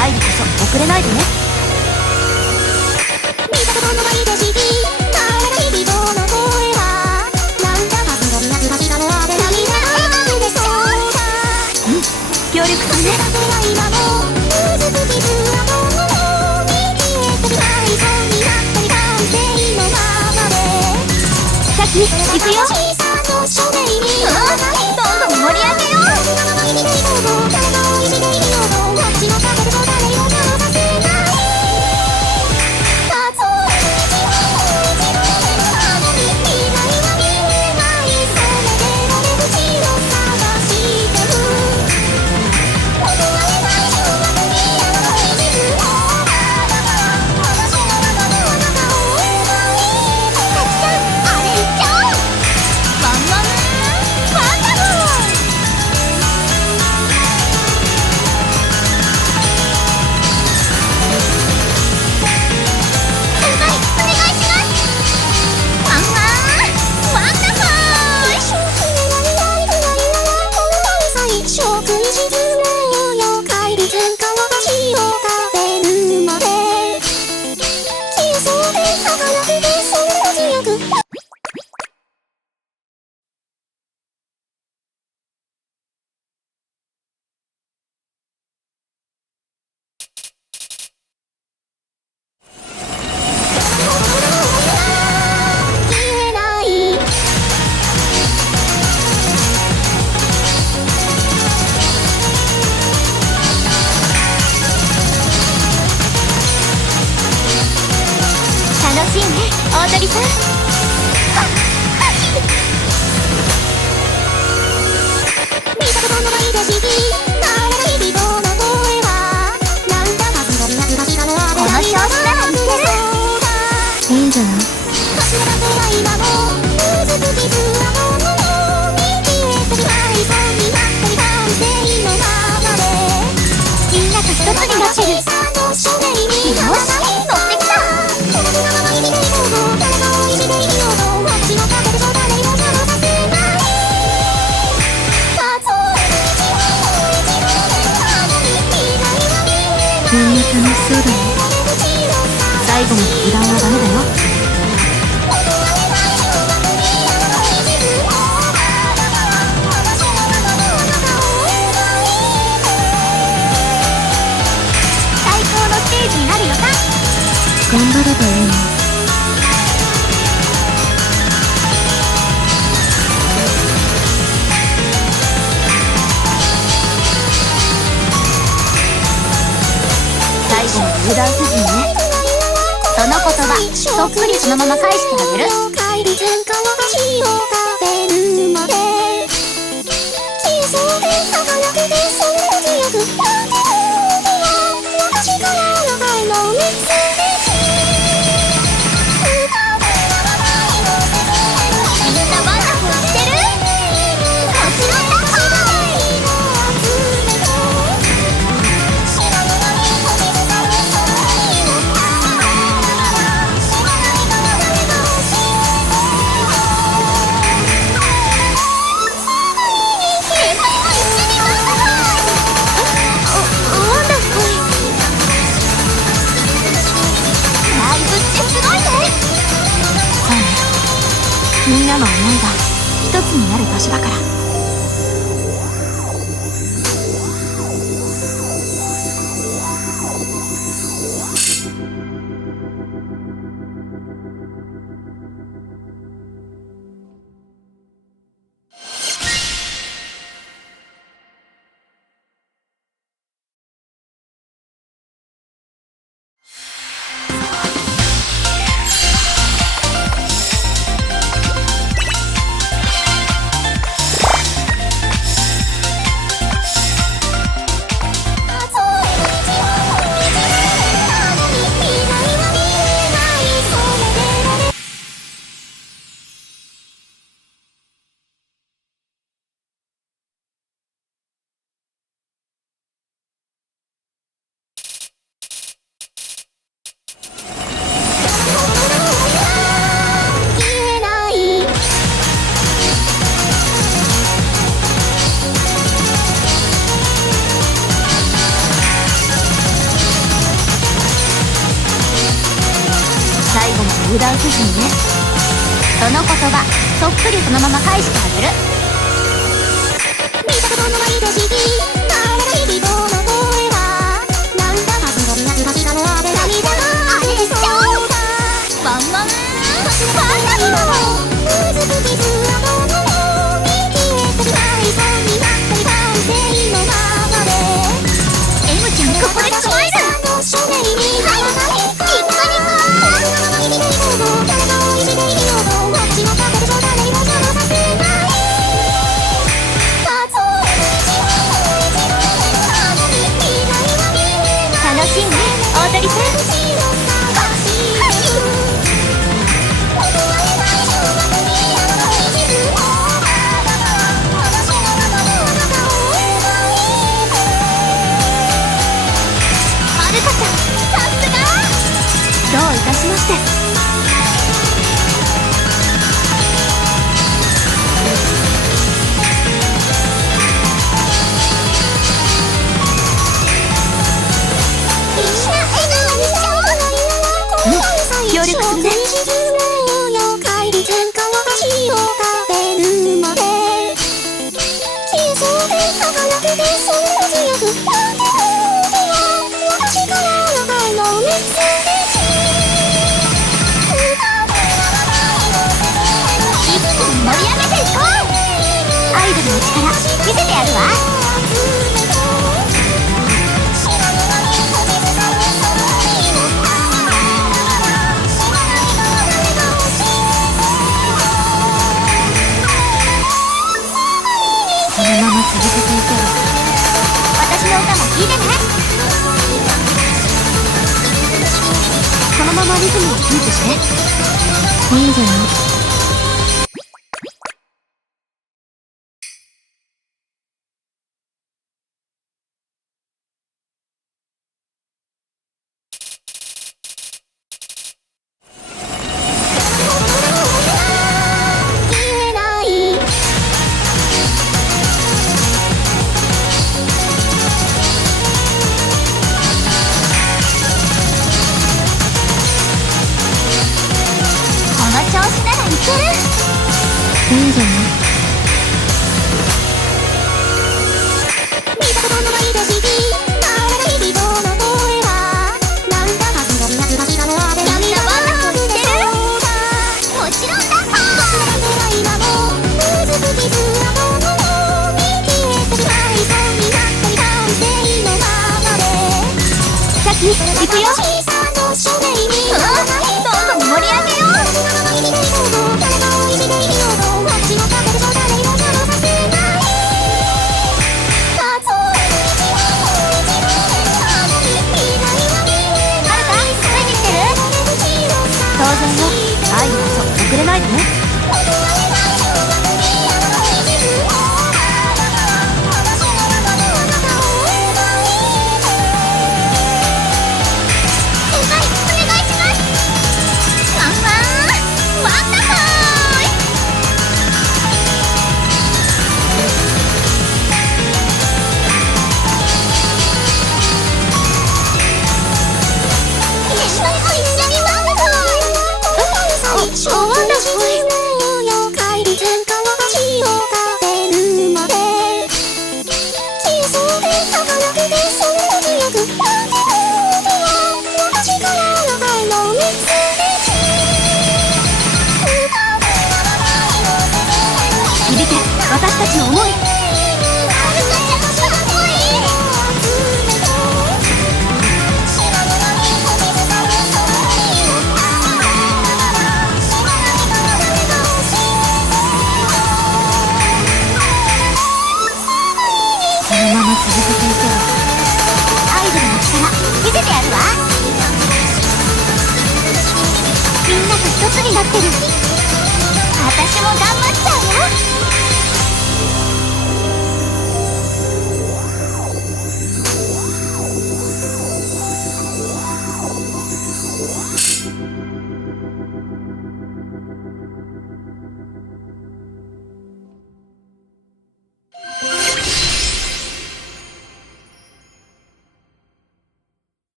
愛にこそ遅れないでね。見たことのない景色、慣れない人の声はなんだかすごい夏が来たので涙が溢れそうだ。協力するね。今もうずく傷跡に消えてしまいそうになったり感性のままでさっき行くよ。どんどん盛り上げよう。楽しいね、大鳥さん。見たことのない景色、慣れない人の声はなんだかすごい夏が来たのでこの調子ならいける。いいんじゃない。星のだけが今もうずく傷跡に消えてしまいそうになったり感性のままでみんなと一つになってる。よし、乗ってきた。みんな楽しそうだね。最後まで油断はダメだよ。最高のステージになるよな。頑張ればいいの。最後まで油断せずにね。その言葉そっくりそのまま返してあげる。帰り前から火を食べるまで消えそうで儚くてその強く私からの愛のメッセージ。みんなバタフライしてる。星の高いの集めて知らない星空の空にも知らないから誰か教えワンダフル。ライブってすごいね。そうね。みんなの思いが一つになる場所だから。せずにね。その言葉そっくりそのまま返してあげる。見たことのない景色変わらない人の声はなんだかすごい懐かしさのあれだみたあれそうだワンワンファンタ今もうずく傷跡のも見消えてしまいそうになったり完成のままで M ちゃんここでスマイル。正面に花が光った誰が生きていこうと誰が生きていようと私の壁で冗談で色々させない楽しいね大鳥さん。はるかちゃんさすが。どういたしまして。協力するね。一気に盛り上げていこう。アイドルの力見せてやるわ。このまま続けていけば私の歌も聴いてね。このままリズムをキープして。いいんじゃない。調子ならいける。いいんじゃない。見たことのない景色変わらない人の声はなんだかすごい懐かしさのあれだみんなワンワン知ってる。もちろんだ。僕は今もうずく傷跡のも見消えてしまいそうになったり完成のままでさっき行くよ。どんどん盛り上げよう。当然よ。愛の嘘遅れないでね。先輩お願いします。ワンワンワンダフル。先輩も一緒にワンダフル。響け私たちの思い。このまま続けていけばアイドルの力見せてやるわ。みんなが一つになってる。